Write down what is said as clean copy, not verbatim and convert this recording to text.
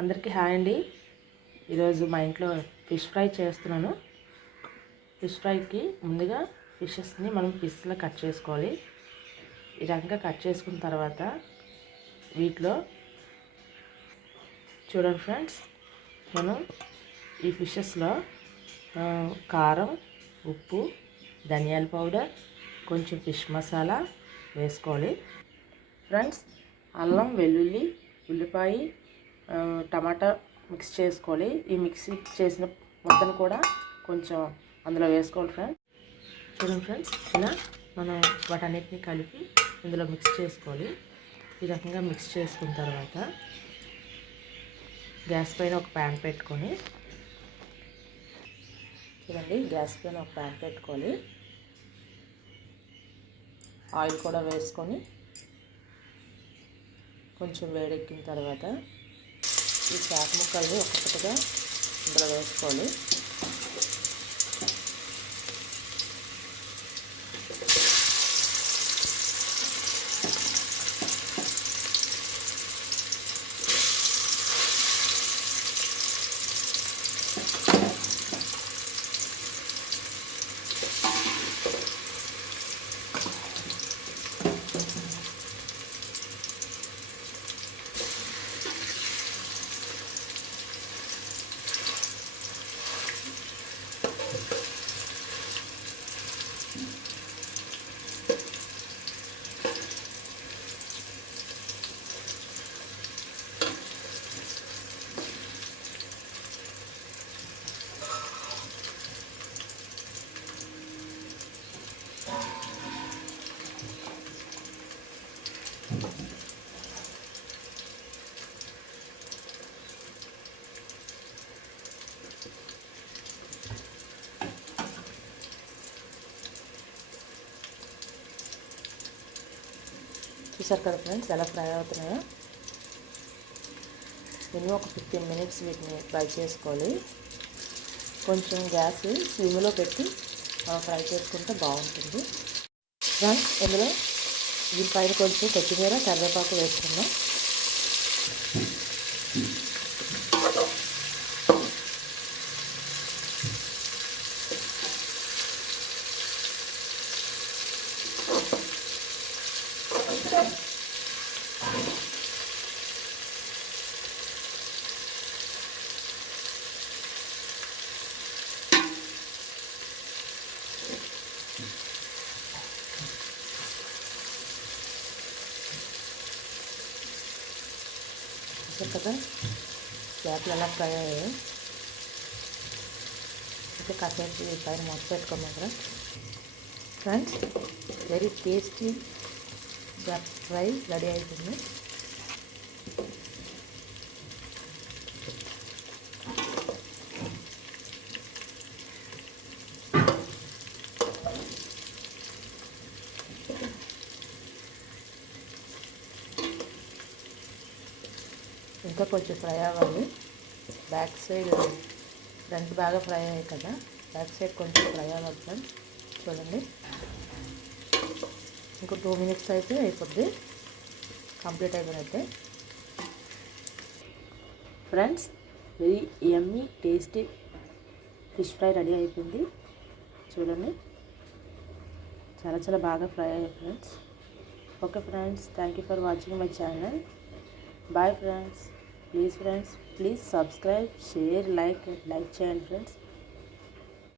అందరికీ హాయ్ అండి. ఈరోజు మా ఇంట్లో ఫిష్ ఫ్రై చేస్తున్నాను. ఫిష్ ఫ్రైకి ముందుగా ఫిషెస్ని మనం పీసెస్లో కట్ చేసుకోవాలి. ఈ రకంగా కట్ చేసుకున్న తర్వాత వీటిలో చూడండి ఫ్రెండ్స్, మనం ఈ ఫిషెస్లో కారం, ఉప్పు, ధనియాల పౌడర్, కొంచెం ఫిష్ మసాలా వేసుకోవాలి ఫ్రెండ్స్. అల్లం, వెల్లుల్లి, ఉల్లిపాయ, టమాటా మిక్స్ చేసుకోవాలి. ఈ మిక్సీ చేసిన మొత్తం కూడా కొంచెం అందులో వేసుకోవాలి ఫ్రెండ్స్. చూడండి ఫ్రెండ్స్, ఇలా మనం వాటన్నిటిని కలిపి ఇందులో మిక్స్ చేసుకోవాలి. ఈ రకంగా మిక్స్ చేసుకున్న తర్వాత గ్యాస్ పైన ఒక ప్యాన్ పెట్టుకొని, చూడండి గ్యాస్ పైన ఒక ప్యాన్ పెట్టుకొని ఆయిల్ కూడా వేసుకొని కొంచెం వేడెక్కిన తర్వాత ఈ చేప ముక్కల్ని ఒక్కొక్కటిగా ఇందులో వేసుకోవాలి. చూసారు కదా ఫ్రెండ్స్, ఎలా ఫ్రై అవుతున్నాయో. మినిమం ఒక 15 మినిట్స్ వీటిని ఫ్రై చేసుకోవాలి. కొంచెం గ్యాస్ సిమ్లో పెట్టి ఫ్రై చేసుకుంటే బాగుంటుంది ఫ్రెండ్స్. ఇందులో దీనిపైన కొంచెం కొత్తిమీర, కరివేపాకు వేసుకుందాం. కదా చేపలు ఎలా ఫ్రై అయ్యాయి. అయితే కాసేపు పైన మూత పెట్టుకోమంటారా ఫ్రెండ్స్. వెరీ టేస్టీ చేప ఫ్రై రెడీ అవుతుంది. ఇంకా కొంచెం ఫ్రై అవ్వాలి. బ్యాక్ సైడ్, ఫ్రంట్ బాగా ఫ్రై అయ్యాయి కదా, బ్యాక్ సైడ్ కొంచెం ఫ్రై అవ్వాలి ఫ్రెండ్స్. చూడండి, ఇంకో 2 మినిట్స్ అయితే అయిపోద్ది, కంప్లీట్ అయిపోయినట్టే friends. Very yummy tasty fish fry ready అయిపోయింది. చూడండి, చాలా చాలా బాగా ఫ్రై అయ్యాయి friends. Okay friends, thank you for watching my channel. Bye friends. Please subscribe, share, like చేయండి ఫ్రెండ్స్.